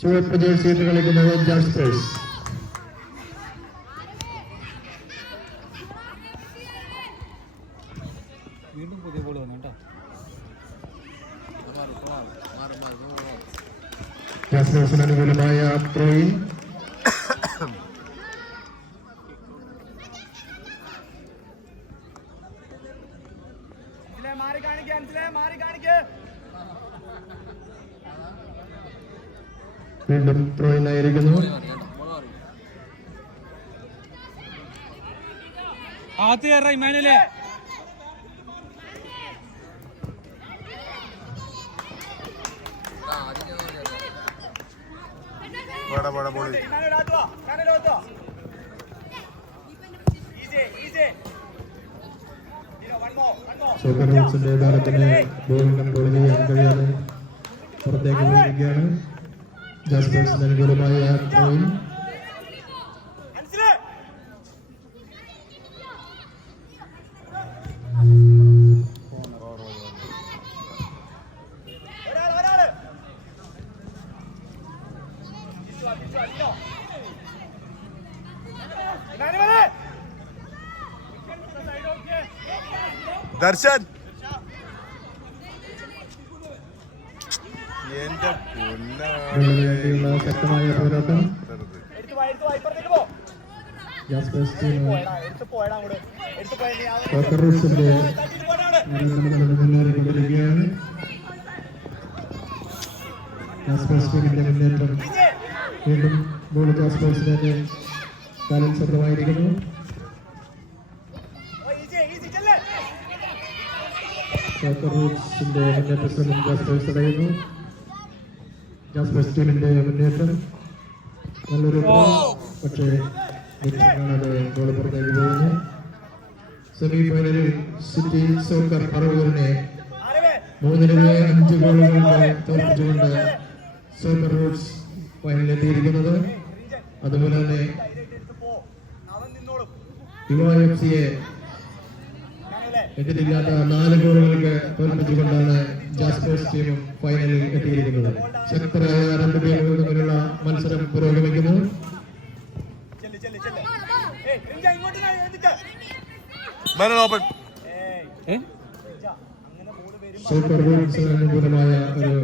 ചുവപ്പ് ജേഴ്സിയിട്ട് കളിക്കുന്നത് ജാസ്പേഴ്സ്. വീണ്ടും പുതിയ ബോൾ വന്നു കേട്ടോ. ജാസ്പേഴ്സിന് അനുകൂലമായ ത്രോയിൻ. വീണ്ടും ത്രോയിനായിരിക്കുന്നു. ആദ്യ ഇമാനുവലേ സോക്കർ റൂട്ട്സിന്റെ താരത്തിന് ബോൾ കൺട്രോൾ ചെയ്യാൻ കഴിയാതെ പുറത്തേക്ക് പോയിരിക്കുകയാണ്. ജാസ്പേഴ്സിന് അനുകൂലമായ ത്രോയിൻ. ദർശൻ എന്റെ വേണ്ടിയുള്ള ശക്തമായ പോരാട്ടം. സോക്കർ റൂട്ട്സിന്റെ മുന്നേറിക്കൊണ്ടിരിക്കുകയാണ്. ജാസ്പേഴ്സിന്റെ മുന്നേറ്റം. വീണ്ടും ബോൾ ജാസ്പേഴ്സിന്റെ കാലിൽ ശബ്ദമായിരിക്കുന്നു. സോക്കർ റൂട്ട്സിന്റെ മുന്നേറ്റ ശ്രമം ജാസ്പേഴ്സ് തടയുന്നു. ജാസ്പേഴ്സ് ടീമിന്റെ മുന്നേറ്റം നല്ലൊരു പക്ഷേ കാണാതെ ഗോൾ പുറത്തേക്ക് പോകുന്നു. സെമി ഫൈനലിൽ സിറ്റി സോക്കർ പറവൂരിനെ 3-5 ഗോളുകളുടെ തോൽപ്പിച്ചുകൊണ്ട് സോക്കർ റൂട്ട്സ് ഫൈനലിലെത്തിയിരിക്കുന്നത്. അതുപോലെ തന്നെ യുവ-എഫ്-സിയെ എതിരില്ലാത്ത 4 ഗോളുകൾക്ക് തോൽപ്പിച്ചുകൊണ്ടാണ് ജാസ്പേഴ്സ് ടീമും ഫൈനലിൽ എത്തിയിരിക്കുന്നത്. ശക്തരായ 2 ടീമുകൾ തമ്മിലുള്ള മത്സരം പുരോഗമിക്കുന്നു. സൂപ്പർ റൂട്ട്സിന് അനുകൂലമായ ഒരു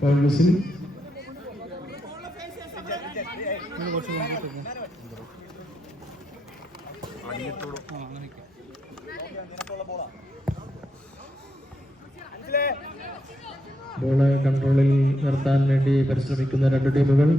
ഫൗൾ വിസിൽ. ബോള് കൺട്രോളിൽ നിർത്താൻ വേണ്ടി പരിശ്രമിക്കുന്ന 2 ടീമുകൾ.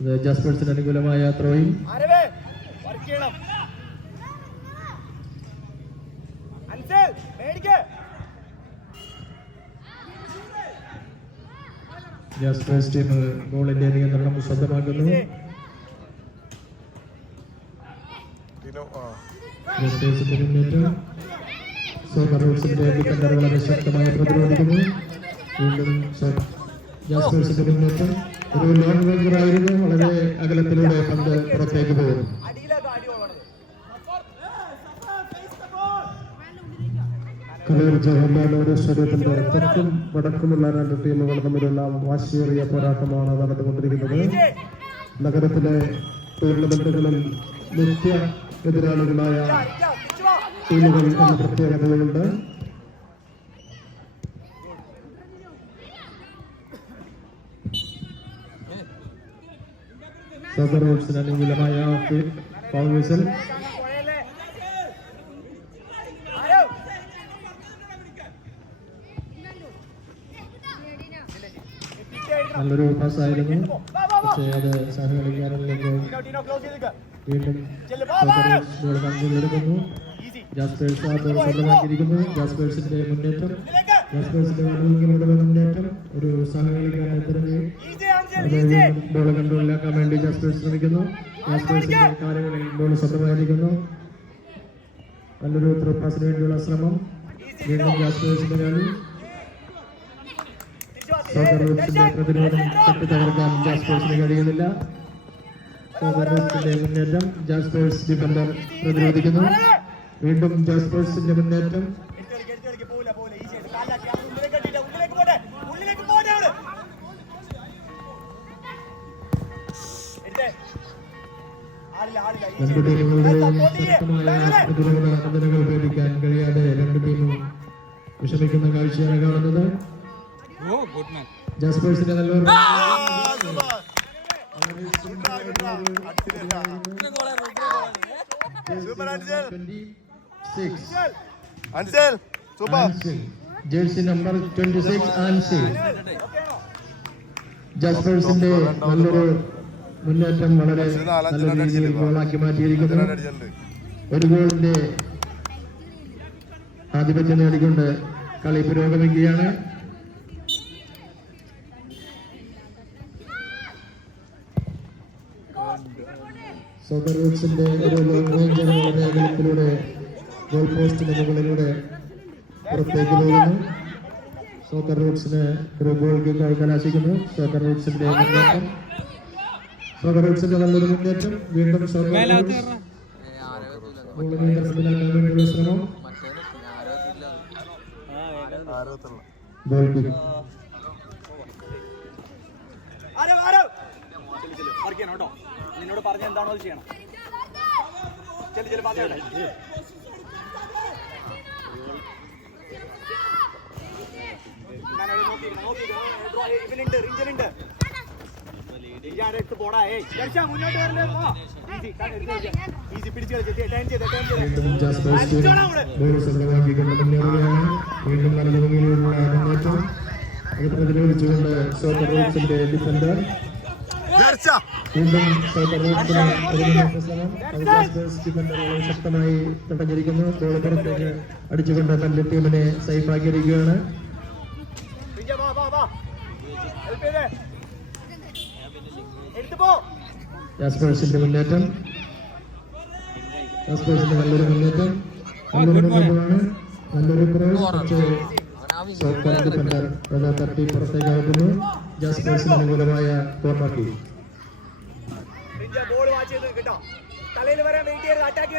ഇത് ജാസ്പേഴ്സിന് അനുകൂലമായ ത്രോയിങ്. ജാസ്പേഴ്സ് ടീം ബോളിന്റെ നിയന്ത്രണം സ്വന്തമാക്കുന്നു. ജാസ്പേഴ്സിന്റെ മുന്നേറ്റം. സോക്കർ റൂട്ട്സിന്റെ ഡിഫൻഡർ വളരെ ശക്തമായി പ്രതിരോധിക്കുന്നു. വീണ്ടും ജാസ്പേഴ്സിന്റെ മുന്നേറ്റം. ഒരു ലോങ് റേഞ്ചർ ആയിരുന്നു. വളരെ അകലത്തിലൂടെ പന്ത് പുറത്തേക്ക് പോകുന്നു. കലൂർ ജവഹർലാൽ നെഹ്റു സ്റ്റേഡിയത്തിന്റെ തെക്കും വടക്കുമുള്ള 2 ടീമുകൾ തമ്മിലുള്ള വാശിയേറിയ പോരാട്ടമാണ് നടന്നുകൊണ്ടിരിക്കുന്നത്. നഗരത്തിലെ ടൂർണമെന്റുകളിൽ നിത്യ എതിരാളികളായ ടീമുകൾ എന്ന പ്രത്യേകതയുണ്ട്. സോക്കർ റൂട്ട്സിന് അനുകൂലമായ ഫൗൾ വിസിൽ. നല്ലൊരു പാസ്സായിരുന്നു. പക്ഷേ അത് സഹകളിക്കാരനിലേക്ക് വീണ്ടും ബോൾ കൺട്രോളെടുക്കുന്നു. ജാസ്പേഴ്സ് ആ ബോൾ സ്വന്തമാക്കിയിരിക്കുന്നു. ജാസ്പേഴ്സിന്റെ മുന്നേറ്റം. ജാസ്പേഴ്സിന്റെ മുന്നേറ്റം. ഒരു സഹകളിക്കാരനെ തിരഞ്ഞ് ബോൾ കൺട്രോളിലാക്കാൻ വേണ്ടി ജാസ്പേഴ്സ് ശ്രമിക്കുന്നു. ജാസ്പേഴ്സിന്റെ കാര്യങ്ങളിൽ ബോൾ സ്വന്തമായിരിക്കുന്നു. നല്ലൊരു ത്രോ പാസിന് വേണ്ടിയുള്ള ശ്രമം. വീണ്ടും ജാസ്പേഴ്സിന്റെ കളി. സോക്കർ റൂട്ട്സിന്റെ പ്രതിരോധം തകർക്കാൻ ജാസ്പേഴ്സിന് കഴിയുന്നില്ല. സോക്കർ റൂട്ട്സിന്റെ മുന്നേറ്റം. ജാസ്പേഴ്സ് ഡിഫൻഡർ പ്രതിരോധിക്കുന്നു. വീണ്ടും ജാസ്പേഴ്സിന്റെ മുന്നേറ്റം. രണ്ട് ടീമുകളുടെയും ശക്തമായ പ്രതിരോധ നിരകൾ ഭേദിക്കാൻ കഴിയാതെ രണ്ട് ടീമും വിഷമിക്കുന്ന കാഴ്ചയാണ് കാണുന്നത്. ഓ ഗുഡ് മാൻ. ജാസ്പേഴ്സിന്റെ നല്ലൊരു ജേഴ്സി നമ്പർ 26 ആൻസിൽ. ജാസ്പേഴ്സിന്റെ നല്ലൊരു മുന്നേറ്റം വളരെ നല്ല രീതിയിൽ ഗോളാക്കി മാറ്റിയിരിക്കുന്നു. ഒരു ഗോളിന്റെ ആധിപത്യം നേടിക്കൊണ്ട് കളി പുരോഗമിക്കുകയാണ്. സോക്കർ റൂട്ട്സിന്റെ ഒരു ലോങ് റേഞ്ചർ വളരെ അകലത്തിലൂടെ ഗോൾ പോസ്റ്റിന് മുകളിലൂടെ പുറത്തേക്ക് പോകുന്നു. സോക്കർ റൂട്ട്സിന് ഒരു ഗോൾ കിക്ക് കലാശിക്കുന്നു. സോക്കർ റൂട്ട്സിന്റെ മുന്നേറ്റം, സോക്കർ റൂട്ട്സിന്റെ നല്ലൊരു മുന്നേറ്റം. വീണ്ടും സോക്കർ റൂട്ട്സ് ഗോൾ നിയന്ത്രണത്തിലാക്കാൻ വേണ്ടിയുള്ള ശ്രമം. Goal kick. നിന്നോട് പറഞ്ഞ എന്താണോ അത് ചെയ്യണം. വീണ്ടും ജാസ്പേഴ്സ് ബോൾ സ്വന്തമാക്കിക്കൊണ്ട് മുന്നേറുകയാണ്. വീണ്ടും നല്ല ഭംഗിയിലുള്ള മുന്നേറ്റം. അത് പ്രതിരോധിച്ചുകൊണ്ട് സോക്കർ റൂട്ട്സിന്റെ ഡിഫൻഡർ വീണ്ടും സോക്കർ റൂട്ട്സിന് ഒരു മുന്നേറ്റ ശ്രമം. ജാസ്പേഴ്സ് ഡിഫൻഡർ വളരെ ശക്തമായി തടഞ്ഞിരിക്കുന്നു. ബോൾ പുറത്തേക്ക് അടിച്ചുകൊണ്ട് തന്റെ ടീമിനെ സേഫാക്കിയിരിക്കുകയാണ്. ജാസ്പേഴ്സിന്റെ മുന്നേറ്റം, ജാസ്പേഴ്സിന്റെ നല്ലൊരു മുന്നേറ്റം, നല്ലൊരു മുന്നേറ്റമാണ്. നല്ലൊരു ക്രോസ്, പക്ഷേ സോക്കർ ഡിഫൻഡർ തട്ടി പുറത്തേക്ക് അകത്തുന്നു. ജാസ്പേഴ്സിന് അനുകൂലമായ കോർണർ കിക്ക്.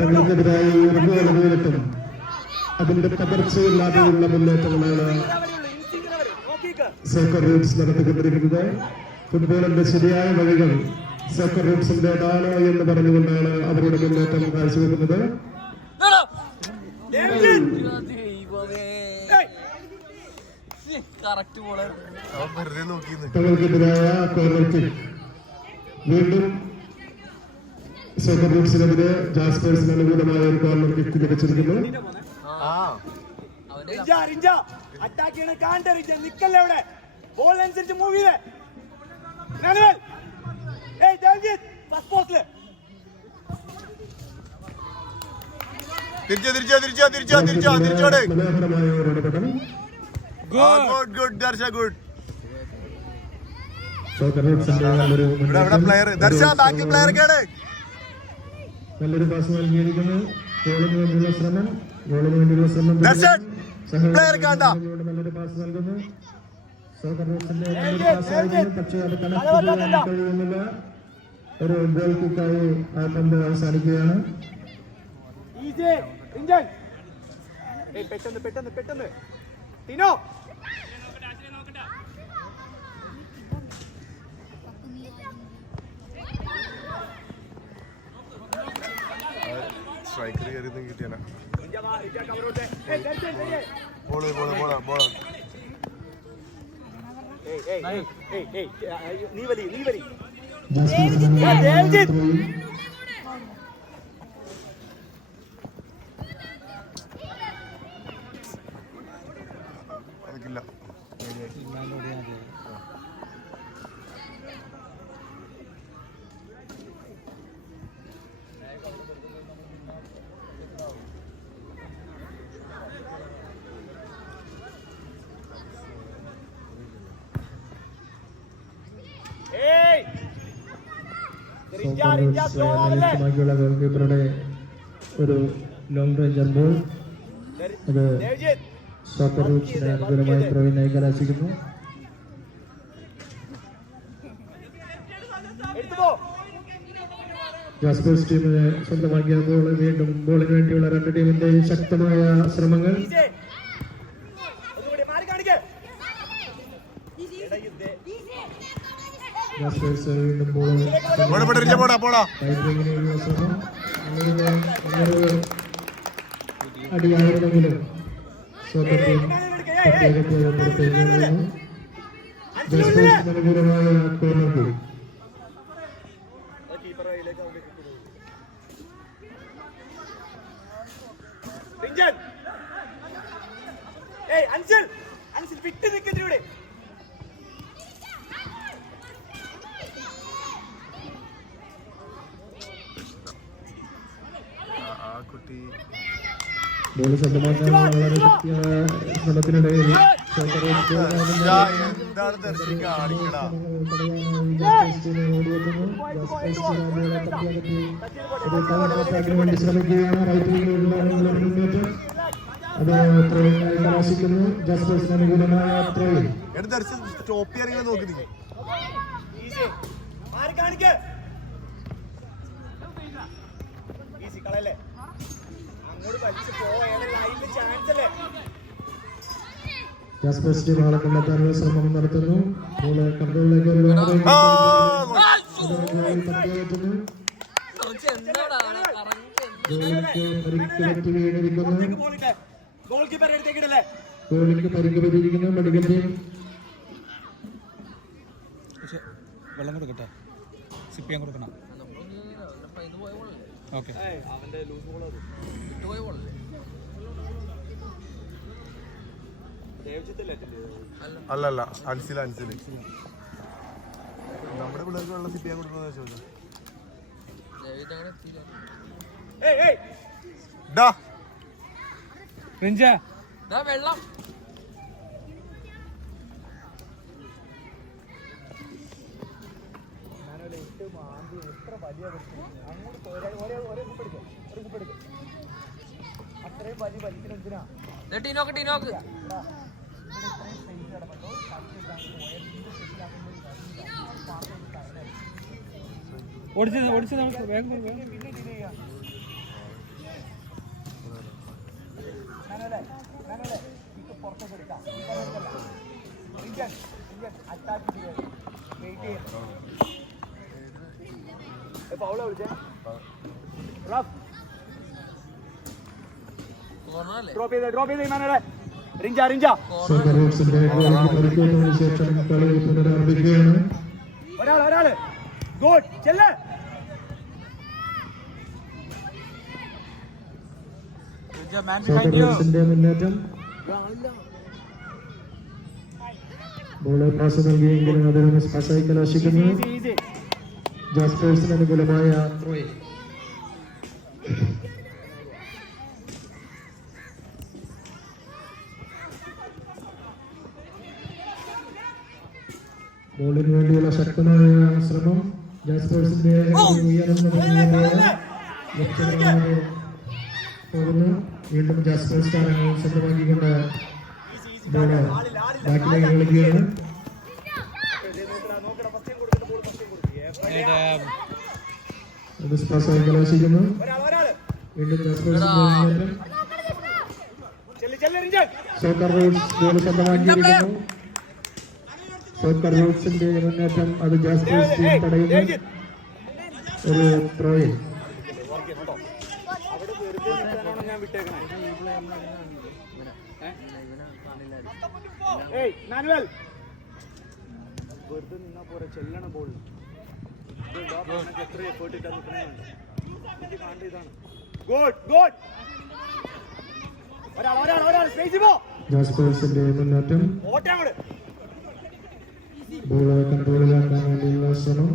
തങ്ങൾക്കെതിരായി ഉറപ്പുവരുത്തും അതിന്റെ പകർച്ചയില്ലാതെയുള്ള മുന്നേറ്റങ്ങളാണ് സോക്കർ റൂട്ട്സ് നടത്തിക്കൊണ്ടിരിക്കുന്നത്. ഫുട്ബോളിന്റെ ശരിയായ വഴികൾ സോക്കർ റൂട്ട്സിന്റേതാണോ എന്ന് പറഞ്ഞുകൊണ്ടാണ് അവരുടെ മുന്നേറ്റം കാഴ്ചവെക്കുന്നത്. തങ്ങൾക്കെതിരായ കോർണർ കിക്ക്. വീണ്ടും സോക്കർ റൂട്ട്സിനെതിരെ ജാസ്പേഴ്സിന് അനുകൂലമായ ഒരു കോർണർ കിക്ക് ലഭിച്ചിരിക്കുന്നു. മനോഹരമായ ഒരു ഇടപെടൽ. സോക്കർ റൂട്ട്സിന്റെ നല്ലൊരു നല്ലൊരു പാസ് നൽകിയിരിക്കുന്നു. ഗോളിന് വേണ്ടിയുള്ള ശ്രമം, ഗോളിന് വേണ്ടിയുള്ള ശ്രമം. നല്ലൊരു പാസ് നൽകുന്നു. സോക്കർ റൂട്ട്സിന്റെ നല്ലൊരു പാസ് ആയിരുന്നു, പക്ഷേ അത് കണക്ട് ചെയ്യാൻ കഴിയുന്നില്ല. ഒരു ഗോൾ കിക്കായി ആ പന്ത് അവസാനിക്കുകയാണ്. സ്ട്രൈക്കർ കയറിയൊന്നും കിട്ടിയാല. അതില്ല. ലക്ഷ്യമാക്കിയുള്ള ഗോൾ കീപ്പറുടെ ഒരു ലോങ് റേഞ്ചർ ബോൾ. അത് സോക്കർ റൂട്ട്സിന് അനുകൂലമായി പ്രവീണായി കലാശിക്കുന്നു. ജാസ്പേഴ്സ് ടീമിനെ സ്വന്തമാക്കിയ ബോൾ. വീണ്ടും ബോളിന് വേണ്ടിയുള്ള രണ്ട് ടീമിന്റെ ശക്തമായ ശ്രമങ്ങൾ. ജാസ്പേഴ്സ് വീണ്ടും ബോൾ ശ്രമം. അടിയായിരുന്നെങ്കിലും സ്വന്തത്തിൽ പ്രത്യേകത്തെ പുറത്തേക്ക് അനുകൂലമായ കോർണർ വിട്ട് നിൽക്കുന്നതിലൂടെ ആ കുട്ടി ബോൾ സ്വന്തമാക്കാൻ വളരെ ശക്തിയായ ശ്രമത്തിനിടയിൽ എന്താണ് ദർശി കാണിക്കടാ വേണ്ടി ശ്രമിക്കുകയാണ് അത് ത്രോയിനായി കലാശിക്കുന്നു. ജസ്റ്റിസിന് അനുകൂലമായ ത്രോയിൽ ദർശി സ്റ്റോപ്പ് ചെയ്യാൻ നോക്കി ജാസ്പേഴ്സ് ആളെ കണ്ടെത്താനുള്ള ശ്രമം നടത്തുന്നു. ബോള് കൺട്രോളിലേക്ക് പരിക്ക് വീണിരിക്കുന്നു. ഗോളിക്ക് പരിക്ക് പറ്റിയിരിക്കുന്നു. മെഡിക്കൽ ടീം വെള്ളം കൊടുക്കട്ടെ, സിപ്പ് ചെയ്യാൻ കൊടുക്കണം. ഓക്കെ, അല്ലല്ല അൻസിൽ നമ്മുടെ പിള്ളേർക്ക് വെള്ളം സിപ്പ് ചെയ്യാൻ കൊടുക്കുന്ന ചോദിച്ചു. വെള്ളം ടീനോക്ക് ഓടിച്ച് നമുക്ക് വേഗം ഡ്രോപ്പ് ചെയ്ത് ഇമാനുവലെ റിഞ്ച ശേഷം കളി പുനരാരംഭിക്കുകയാണ്. ഒരാള് ഗോൾ ചെല്ല്. മുന്നേറ്റം. ബോള് പാസ് നൽകിയെങ്കിലും അതിന് പാസായി കലാശിക്കുന്നു. ജാസ്പേഴ്സിന് അനുകൂലമായ ത്രോയിൽ. ബോളിന് വേണ്ടിയുള്ള ശക്തമായ ശ്രമം. ജാസ്പേഴ്സിന്റെ പോകുന്നു. വീണ്ടും ജാസ്പേഴ്സ് താരങ്ങൾ സ്വന്തമാക്കിക്കൊണ്ട് ബോള് ബാക്കിലേക്ക് കളിക്കുകയാണ്. പാസായി കലാശിക്കുന്നു. വീണ്ടും ജാസ്പേഴ്സിന്റെ സോക്കർ റൂട്ട്സ് ബോൾ സ്വന്തമാക്കിയിരിക്കുന്നു. സോക്കർ റൂട്ട്സിന്റെ മുന്നേറ്റം അത് ജാസ്പേഴ്സ് ടീം തടയുന്നു. ഒരു ത്രോയിൽ. വെറുതെ നിന്നാ പോരെ, ചെല്ലണ ബോളിൽ എത്ര എഫേർട്ട് ഇട്ടാ നിൽക്കണുണ്ട്. ഇതാണ് ജാസ്പേഴ്സിന്റെ മുന്നേറ്റം. ബോള് കൺട്രോളിലാക്കാൻ വേണ്ടിയുള്ള ശ്രമം.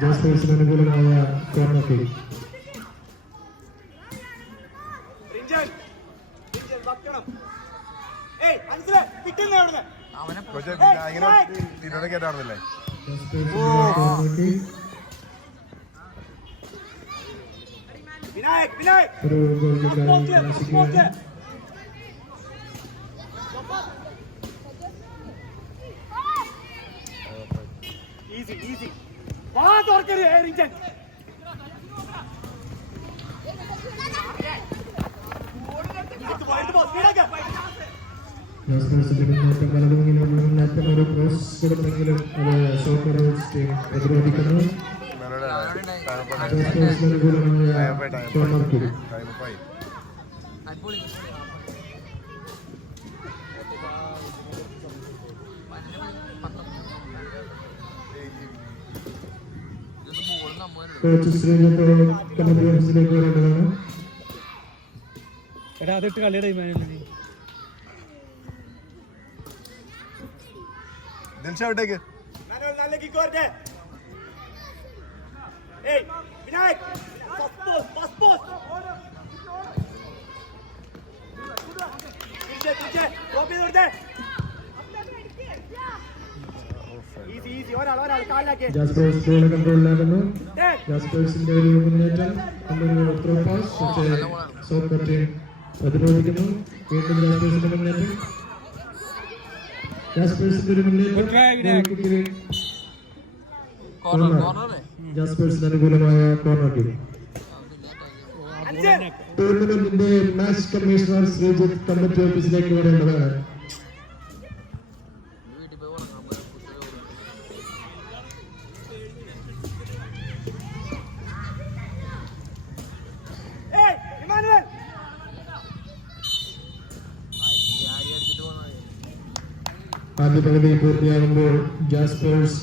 ജാസ്പേഴ്സിന് അനുകൂലമായ കോർണർ കിക്ക്. കേട്ടായിരുന്നില്ലേ? ഒരു ഗോളിലേക്കായി കലാശിക്കുകയാണ്. ജാസ്പേഴ്സിന്റെ മുന്നേറ്റം വലതുമുങ്ങിനുള്ള മുന്നേറ്റം ഒരു ക്രോസ് കൊടുത്തെങ്കിലും അത് സോക്കർ ടീം പ്രതിരോധിക്കുന്നു. ജാസ്പേഴ്സിന് അനുകൂലമായ corner kick. Coach Sreejith committee ഓഫീസിലേക്ക് വരേണ്ടതാണ്. എടാ അതിട്ട് കളിയുടെ ദിൽഷ എവിടേക്ക്? നല്ല കിക്ക് വരട്ടെ. ഏയ് വിനായക് പാസ് തിരിച്ച് കോപ്പി ചെയ്ത് കൊടുത്തേ. ഈസി ഒരാൾ കാലിലാക്കി. ജാസ്പേഴ്സ് ബോൾ കൺട്രോളിലാകുന്നു. ജാസ്പേഴ്സിന്റെ ഒരു മുന്നേറ്റം നല്ലൊരു ത്രോ പാസ്, പക്ഷേ സോക്കർ ടീം പ്രതിരോധിക്കുന്നു. വീണ്ടും ജാസ്പേഴ്സിന്റെ മുന്നേറ്റം. ജാസ്പേഴ്സിന്റെ ഒരു മുന്നേറ്റം. ജാസ്പേഴ്സിന് അനുകൂലമായ കോർണർ കിക്ക്. ടൂർണമെന്റിന്റെ മാച്ച് കമ്മീഷണർ ശ്രീജിത്ത് കമ്മിറ്റി ഓഫീസിലേക്ക് വരേണ്ടതാണ്. ആദ്യ പകുതി പൂർത്തിയാകുമ്പോൾ ജാസ്പേഴ്സ്